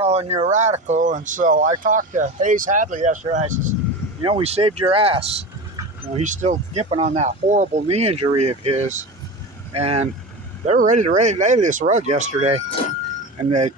calling you a radical. And so I talked to Hayes Hadley yesterday. I says, you know, we saved your ass. You know, he's still gimping on that horrible knee injury of his. And they were ready to lay this rug yesterday. And the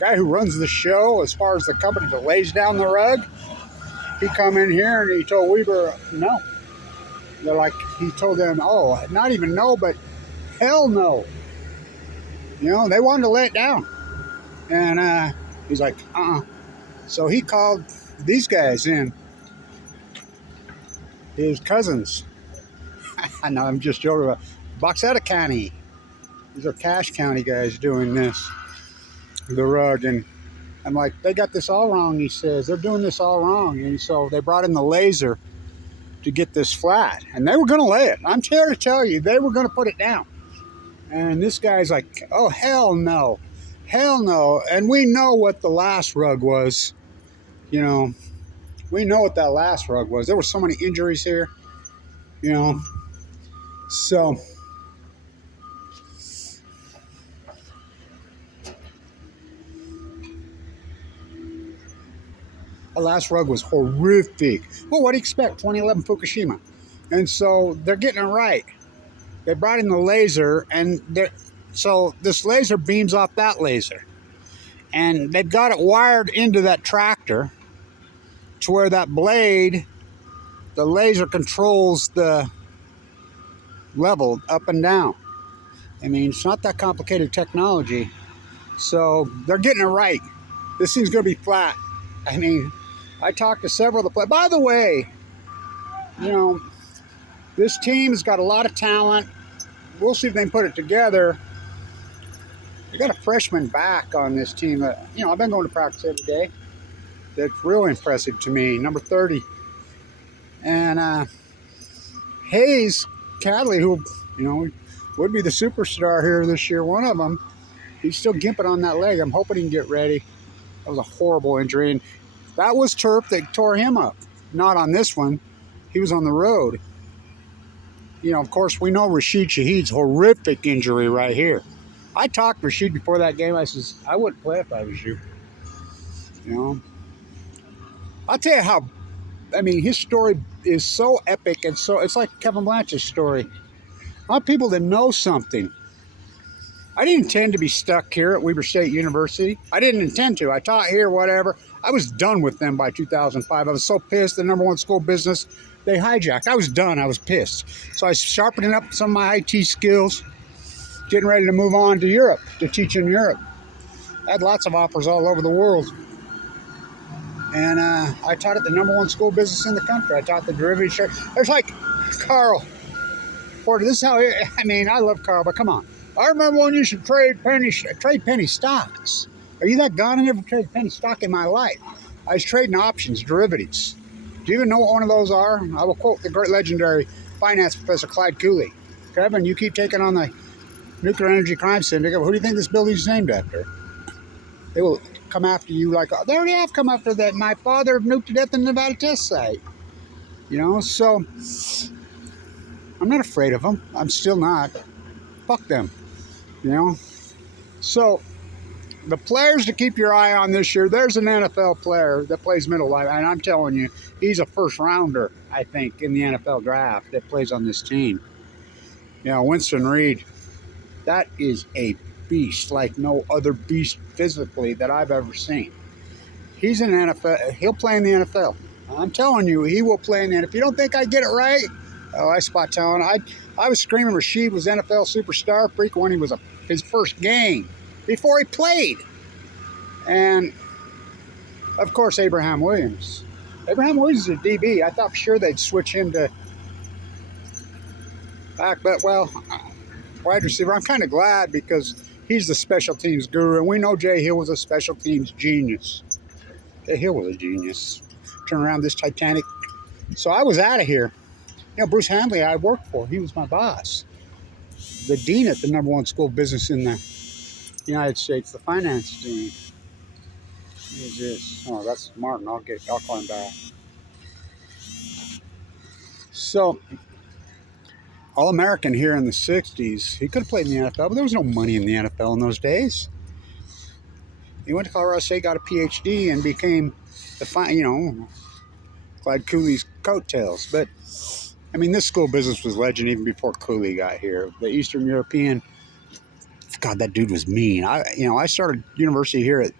guy who runs the show, as far as the company that lays down the rug, he come in here and he told Weber, no. They're like, he told them, oh, not even no, but hell no. You know, they wanted to lay it down. And he's like, So he called these guys in, his cousins. I know, I'm just joking about Boxetta County. These are Cache County guys doing this, the rug. And I'm like, they got this all wrong, he says. They're doing this all wrong. And so they brought in the Lazer to get this flat. And they were going to lay it. I'm here to tell you, they were going to put it down. And this guy's like, oh, hell no. Hell no. And we know what the last rug was. You know, we know what that last rug was. There were so many injuries here. You know. So the last rug was horrific. Well, what do you expect? 2011 Fukushima. And so they're getting it right. They brought in the Lazer, and so this laser beams off that laser. And they've got it wired into that tractor to where that blade, the laser controls the level up and down. I mean, it's not that complicated technology. So they're getting it right. This thing's going to be flat. I mean, I talked to several of the players. By the way, you know, this team's got a lot of talent. We'll see if they can put it together. They got a freshman back on this team. You know, I've been going to practice every day. That's real impressive to me. Number 30. And Hayes Cadley, who, you know, would be the superstar here this year, one of them, he's still gimping on that leg. I'm hoping he can get ready. That was a horrible injury. And that was turf that tore him up. Not on this one. He was on the road. You know, of course, we know Rashid Shaheed's horrific injury right here. I talked to Rashid before that game. I says, I wouldn't play if I was you. You know? I'll tell you how, I mean, his story is so epic, and so it's like Kevin Blanch's story. I want people to know something. I didn't intend to be stuck here at Weber State University. I didn't intend to. I taught here, whatever. I was done with them by 2005. I was so pissed. The #1 school business, they hijacked. I was done. I was pissed. So I was sharpening up some of my IT skills, getting ready to move on to Europe, to teach in Europe. I had lots of offers all over the world. And I taught at the #1 school business in the country. I taught the derivatives. There's like Carl Porter. This is how, I mean, I love Carl, but come on. I remember when you used to trade penny stocks. Are you that gone? I never traded penny stock in my life. I was trading options, derivatives. Do you even know what one of those are? I will quote the great legendary finance professor Clyde Cooley. Kevin, you keep taking on the nuclear energy crime syndicate. Who do you think this building's named after? They will come after you like, oh, they already have come after that. My father nuked to death in the Nevada test site. You know, so I'm not afraid of them. I'm still not. Fuck them. You know? So the players to keep your eye on this year, there's an NFL player that plays middle line, and I'm telling you, he's a first rounder, I think, in the NFL draft that plays on this team. You know, Winston Reed, that is a beast like no other beast physically that I've ever seen. He's in the NFL. He'll play in the NFL. I'm telling you, he will play in the NFL. If you don't think I get it right, oh, I spot talent. I was screaming Rashid was NFL superstar freak when he was his first game before he played. And, of course, Abraham Williams. Abraham Williams is a DB. I thought for sure they'd switch him to back, but, well, wide receiver. I'm kind of glad because he's the special teams guru, and we know Jay Hill was a special teams genius. Jay Hill was a genius. Turn around this Titanic. So I was out of here. You know, Bruce Handley I worked for. He was my boss. The dean at the #1 school of business in the United States, the finance dean. Who's this? Oh, that's Martin. I'll call him back. So, All-American here in the 60s. He could have played in the NFL, but there was no money in the NFL in those days. He went to Colorado State, got a PhD, and became Clyde Cooley's coattails. But I mean, this school business was legend even before Cooley got here. The Eastern European, God, that dude was mean. I started university here at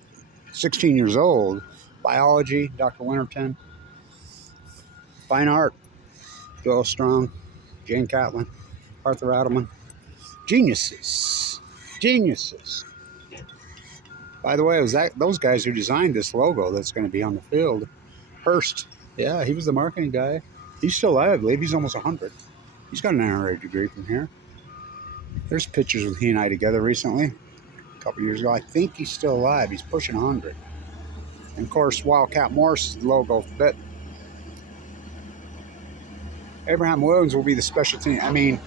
16 years old. Biology, Dr. Winterton. Fine art, Joel Strong, Jane Catlin, Arthur Adelman. Geniuses. Geniuses. By the way, it was those guys who designed this logo that's going to be on the field. Hurst. Yeah, he was the marketing guy. He's still alive, I believe. He's almost 100. He's got an honorary degree from here. There's pictures with he and I together recently, a couple years ago. I think he's still alive. He's pushing 100. And of course, Wildcat Morris logo. But Abraham Williams will be the special team. I mean,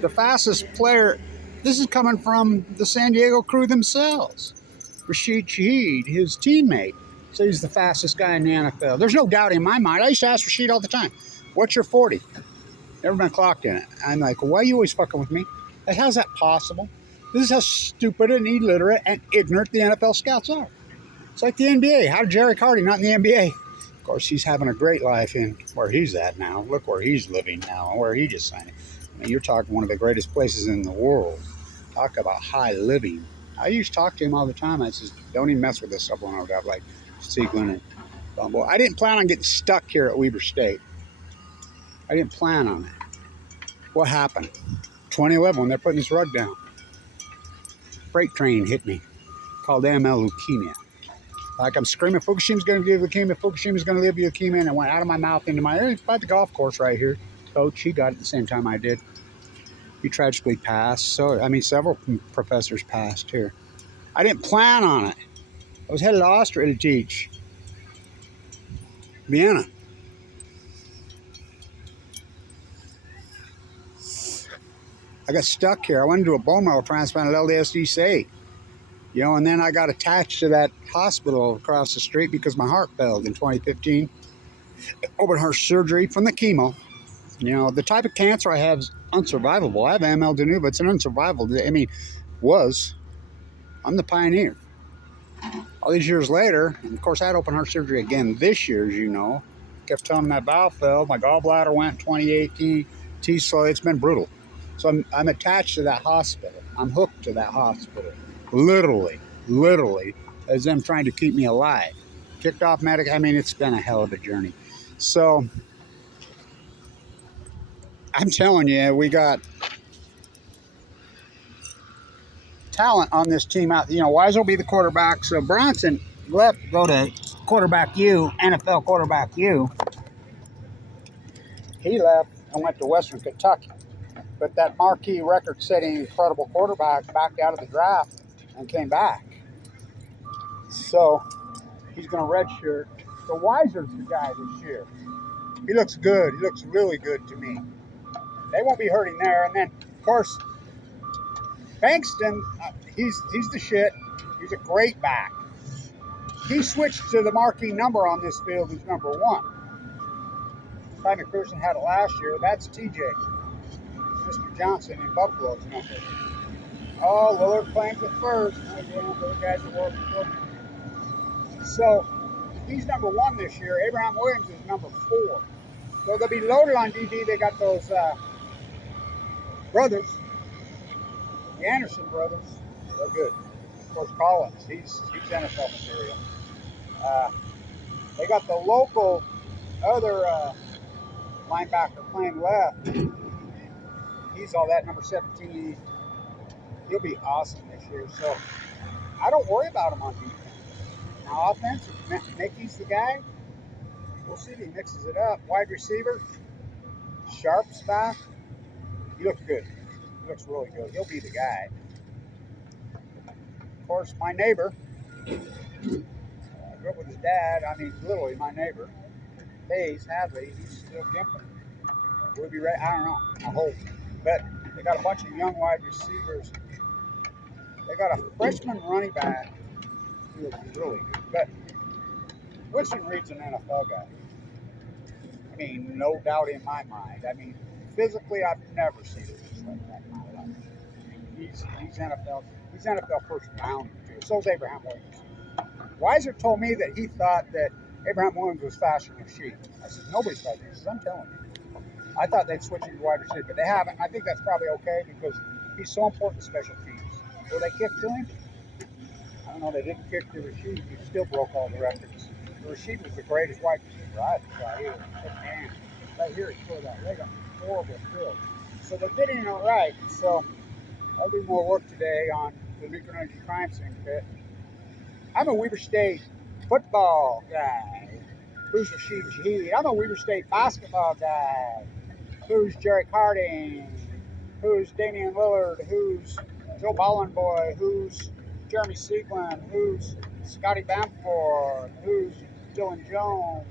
the fastest player. This is coming from the San Diego crew themselves. Rashid Shaheed, his teammate, says he's the fastest guy in the NFL. There's no doubt in my mind. I used to ask Rashid all the time, what's your 40? Never been clocked in it. I'm like, why are you always fucking with me? Like, how's that possible? This is how stupid and illiterate and ignorant the NFL scouts are. It's like the NBA. How did Jerry Cardi not in the NBA? Of course, he's having a great life in where he's at now. Look where he's living now and where he just signed. I mean, you're talking one of the greatest places in the world. Talk about high living. I used to talk to him all the time. I says, don't even mess with this stuff when I would have like Sieglin and Bumble. I didn't plan on getting stuck here at Weber State. I didn't plan on it. What happened? 2011, when they're putting this rug down. Freight train hit me. Called AML leukemia. Like I'm screaming, Fukushima's going to give you leukemia. Fukushima's going to give you leukemia. And it went out of my mouth into my, by the golf course right here. Coach, he got it the same time I did. He tragically passed. So, I mean, several professors passed here. I didn't plan on it. I was headed to Austria to teach. Vienna. I got stuck here. I went into a bone marrow transplant at LDSDC. And then I got attached to that hospital across the street because my heart failed in 2015. Open heart surgery from the chemo. The type of cancer I have is unsurvivable. I have AML de but it's an unsurvivable. I mean, I'm the pioneer. All these years later, and of course I had open heart surgery again this year, as you know. Kept telling me my valve failed, my gallbladder went in 2018, so it's been brutal. So I'm attached to that hospital. I'm hooked to that hospital. Literally, as them trying to keep me alive. Kicked off medic. I mean, it's been a hell of a journey. So I'm telling you, we got talent on this team out. Wise will be the quarterback. So Bronson left, go to quarterback U, NFL quarterback U. He left and went to Western Kentucky. But that marquee record-setting incredible quarterback backed out of the draft and came back. So he's going to redshirt. So Weiser's the guy this year. He looks good. He looks really good to me. They won't be hurting there. And then, of course, Bankston, he's the shit. He's a great back. He switched to the marquee number on this field as number 1. Ty McPherson had it last year. That's TJ. Mr. Johnson in Buffalo's number. Oh, Lillard claims it first. Those guys are working for him. So, he's number 1 this year. Abraham Williams is number 4. So they'll be loaded on DB. They got those brothers, the Anderson brothers. They're good. Of course, Collins, he's NFL material. They got the local other linebacker playing left. He's all that, number 17. He'll be awesome this year. So I don't worry about him on defense. Now, offense, Mickey's the guy. We'll see if he mixes it up. Wide receiver, Sharp's back. He looks good. He looks really good. He'll be the guy. Of course, my neighbor. I grew up with his dad. I mean, literally my neighbor. Hayes Hadley. He's still gimping. Will be ready? I don't know. I hope. But they got a bunch of young wide receivers. They got a freshman running back who looks really good. But Winston Reed's an NFL guy. I mean, no doubt in my mind. I mean, physically, I've never seen him just like that in my life. He's NFL. He's NFL first round material. So is Abraham Williams. Lazer told me that he thought that Abraham Williams was faster than Sheep. I said, nobody's faster. He says, I'm telling you. I thought they'd switch him to wide receiver, but they haven't. I think that's probably okay because he's so important to special teams. Will they kick to him? I don't know. They didn't kick to Rashid. He still broke all the records. Rashid was the greatest wide receiver I right here. Man, right here, he tore that leg up. Horrible field. So they're getting it right. So I'll do more work today on the Nuclear Energy Crime Syndicate. I'm a Weber State football guy. Who's Rashid Shaheed? I'm a Weber State basketball guy. Who's Jarek Harding? Who's Damian Lillard? Who's Joe Bollenboy? Who's Jeremy Sieglin? Who's Scotty Bamford? Who's Dylan Jones?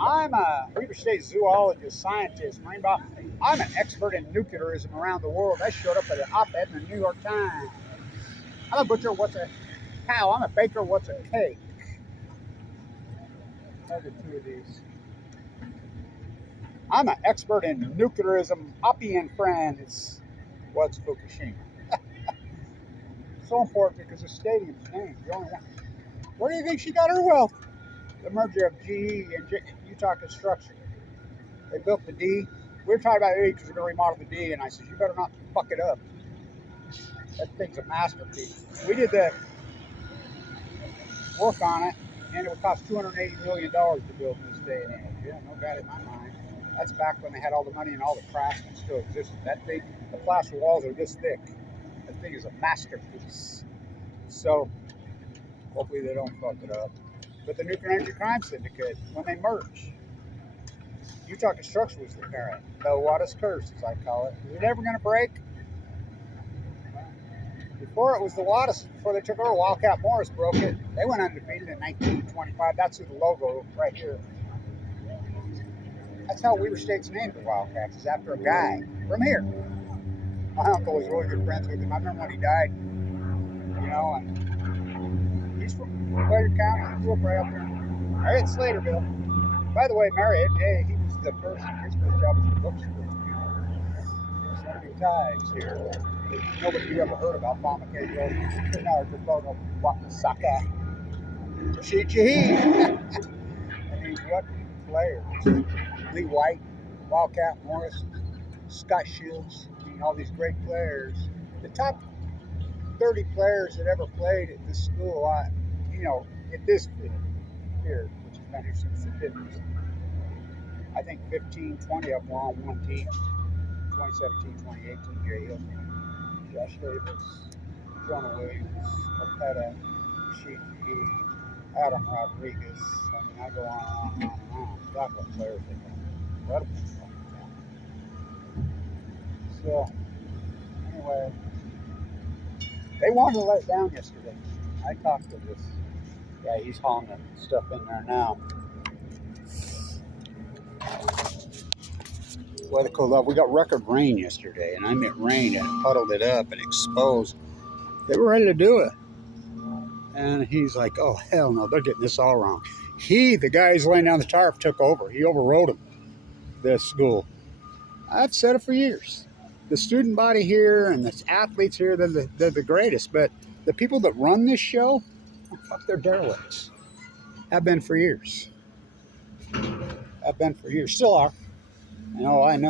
I'm a Weber State zoologist, scientist, marine biologist. I'm an expert in nuclearism around the world. I showed up at an op-ed in the New York Times. I'm a butcher, what's a cow? I'm a baker, what's a cake? I'll do two of these. I'm an expert in nuclearism. Hoppy and friends. What's Fukushima? So important because the stadium's named. The only one. Where do you think she got her wealth? The merger of GE and Utah Construction. They built the D. We were talking about it because we're going to remodel the D, and I said, you better not fuck it up. That thing's a masterpiece. We did the work on it, and it would cost $280 million to build in this day and age. Yeah, no doubt in my mind. That's back when they had all the money and all the craftsmen still existed. That thing, the plaster walls are this thick. That thing is a masterpiece. So, hopefully they don't fuck it up. But the Nuclear Energy Crime Syndicate, when they merged, Utah Construction was the parent. The Wattis curse, as I call it. Is it ever going to break? Before it was the Wattis, before they took over, Wildcat Morris broke it. They went undefeated in 1925. That's who the logo right here. That's how Weber State's named the Wildcats, is after a guy from here. My uncle was really good friends with him. I remember when he died, you know, and he's from Lazer County. He grew up right up there. Married at Slaterville. By the way, Marriott, he was his first job was a bookstore. So many ties here. Nobody you ever heard about Palm McKay Road. No, the photo Wakasaka. Rashid Shaheed. I mean, what players? Lee White, Wildcat Morris, Scott Shields, I mean, all these great players. The top 30 players that ever played at this school, you know, at this field here, which has been here since the 50s. I think 15, 20 of them were on one team. 2017, 2018, Jay Hill, Josh Davis, Jonah Williams, Opeta, Rashid Shaheed, Adam Rodriguez. I mean, I go on and on and on. That's what players they got. Incredible. So, anyway, they wanted to let down yesterday. I talked to this guy. He's hauling the stuff in there now. Weather cooled off. We got record rain yesterday, and I meant rain, and it puddled it up and exposed. They were ready to do it. And he's like, oh, hell no, they're getting this all wrong. The guy who's laying down the tarp, took over. He overrode him, this school. I've said it for years. The student body here and the athletes here, they're the greatest. But the people that run this show, fuck, they're derelicts. Have been for years. Still are. You know, I know.